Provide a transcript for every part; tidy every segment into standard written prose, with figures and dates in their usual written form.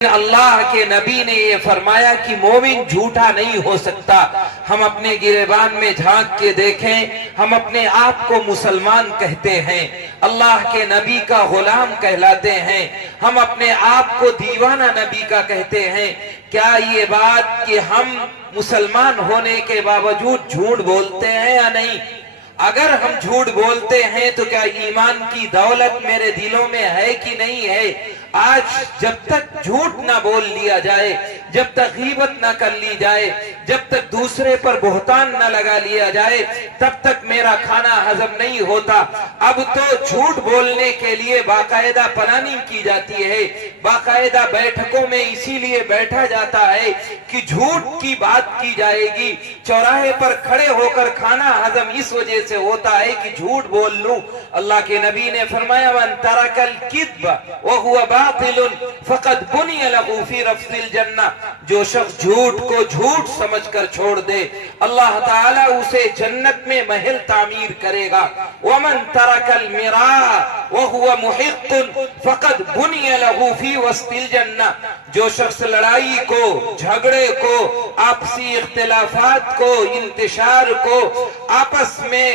اللہ کے نبی نے یہ فرمایا کہ مومن جھوٹا نہیں ہو سکتا۔ ہم اپنے گریبان میں جھانک کے دیکھیں، ہم اپنے آپ کو مسلمان کہتے ہیں، اللہ کے نبی کا غلام کہلاتے ہیں، ہم اپنے آپ کو دیوانہ نبی کا کہتے ہیں۔ کیا یہ بات کہ ہم مسلمان ہونے کے باوجود جھوٹ بولتے ہیں یا نہیں؟ اگر ہم جھوٹ بولتے ہیں تو کیا ایمان کی دولت میرے دلوں میں ہے کہ نہیں ہے؟ آج جب تک جھوٹ نہ بول لیا جائے، جب تک غیبت نہ کر لی جائے، جب تک دوسرے پر بہتان نہ لگا لیا جائے، تب تک میرا کھانا ہضم نہیں ہوتا۔ اب تو جھوٹ بولنے کے لیے باقاعدہ پلاننگ کی جاتی ہے، باقاعدہ بیٹھکوں میں اسی لیے بیٹھا جاتا ہے کہ جھوٹ کی بات کی جائے گی۔ چوراہے پر کھڑے ہو کر کھانا ہضم اس وجہ سے ہوتا ہے کہ جھوٹ بول لوں۔ اللہ کے نبی نے فرمایا وَأَن تَرَكَ الْكِذْبَ وَهُوَ بَاطِلٌ فَقَدْ بُنِيَ لَهُ فِي رَفْضِ الْجَنَّةِ۔ جو شخص جھوٹ کو جھوٹ سمجھ کر چھوڑ دے، اللہ تعالیٰ اسے جنت میں محل تعمیر کرے گا۔ وَمَن تَرَكَ الْمِرَاءَ وَهُوَ مُحِقٌّ فَقَدْ بُنِيَ لَهُ فِي وَسْطِ الْجَنَّةِ۔ جو شخص لڑائی کو، جھگڑے کو، آپسی اختلافات کو، انتشار کو، آپس میں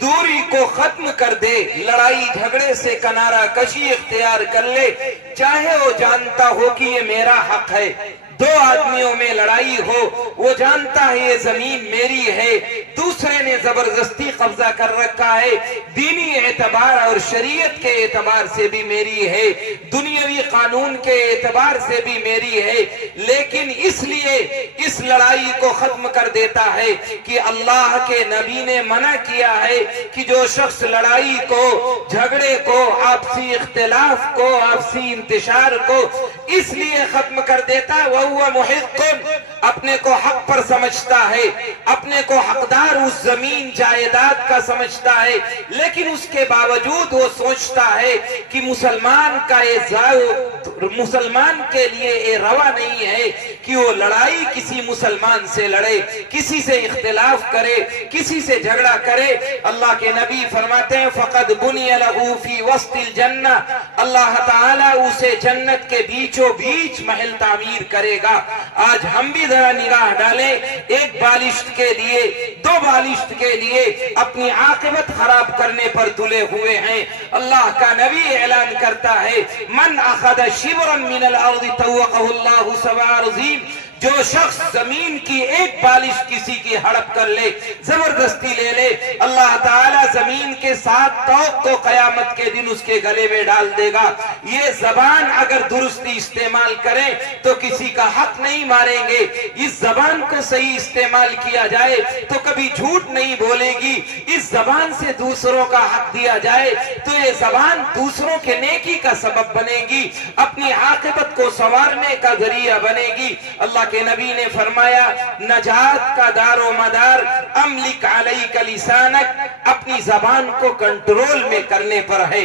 دوری کو ختم کر دے، لڑائی جھگڑے سے کنارہ کشی اختیار کر لے، چاہے وہ جانتا ہو کہ یہ میرا حق ہے۔ دو آدمیوں میں لڑائی ہو، وہ جانتا ہے یہ زمین میری ہے، دوسرے نے زبردستی قبضہ کر رکھا ہے، دینی اعتبار اور شریعت کے اعتبار سے بھی میری ہے، دنیاوی قانون کے اعتبار سے بھی میری ہے، لیکن اس لیے اس لڑائی کو ختم کر دیتا ہے کہ اللہ کے نبی نے منع کیا ہے کہ جو شخص لڑائی کو، جھگڑے کو، آپسی اختلاف کو، آپسی انتشار کو اس لیے ختم کر دیتا ہے وَهُوَ مُحِقٌّ، اپنے کو حق پر سمجھتا ہے، اپنے کو حقدار اس زمین جائیداد کا سمجھتا ہے، لیکن اس کے باوجود وہ سوچتا ہے کہ مسلمان کے لیے یہ روا نہیں ہے کہ وہ لڑائی کسی مسلمان سے لڑے، کسی سے اختلاف کرے، کسی سے جھگڑا کرے۔ اللہ کے نبی فرماتے ہیں فَقَدْ بُنِيَ لَهُ فِي وَسْطِ الْجَنَّةِ، اللہ تعالیٰ اسے جنت کے بیچوں بیچ محل تعمیر کرے گا۔ آج ہم بھی ذرا نگاہ ڈالیں، ایک بالشت کے لیے، دو بالشت کے لیے اپنی عاقبت خراب کرنے پر تلے ہوئے ہیں۔ اللہ کا نبی اعلان کرتا ہے من اخذ شبرا من الارض توقه اللہ سبع عظیم، جو شخص زمین کی ایک بالش کسی کی ہڑپ کر لے، زبردستی لے لے، اللہ تعالیٰ زمین کے 7 طوق کو قیامت کے دن اس کے گلے میں ڈال دے گا۔ یہ زبان اگر درستی استعمال کریں تو کسی کا حق نہیں ماریں گے، اس زبان کو صحیح استعمال کیا جائے تو کبھی جھوٹ نہیں بولے گی، اس زبان سے دوسروں کا حق دیا جائے تو یہ زبان دوسروں کے نیکی کا سبب بنے گی، اپنی عاقبت کو سنوارنے کا ذریعہ بنے گی۔ اللہ کہ نبی نے فرمایا نجات کا دار و مدار املک علیک لسانک، اپنی زبان کو کنٹرول میں کرنے پر ہے۔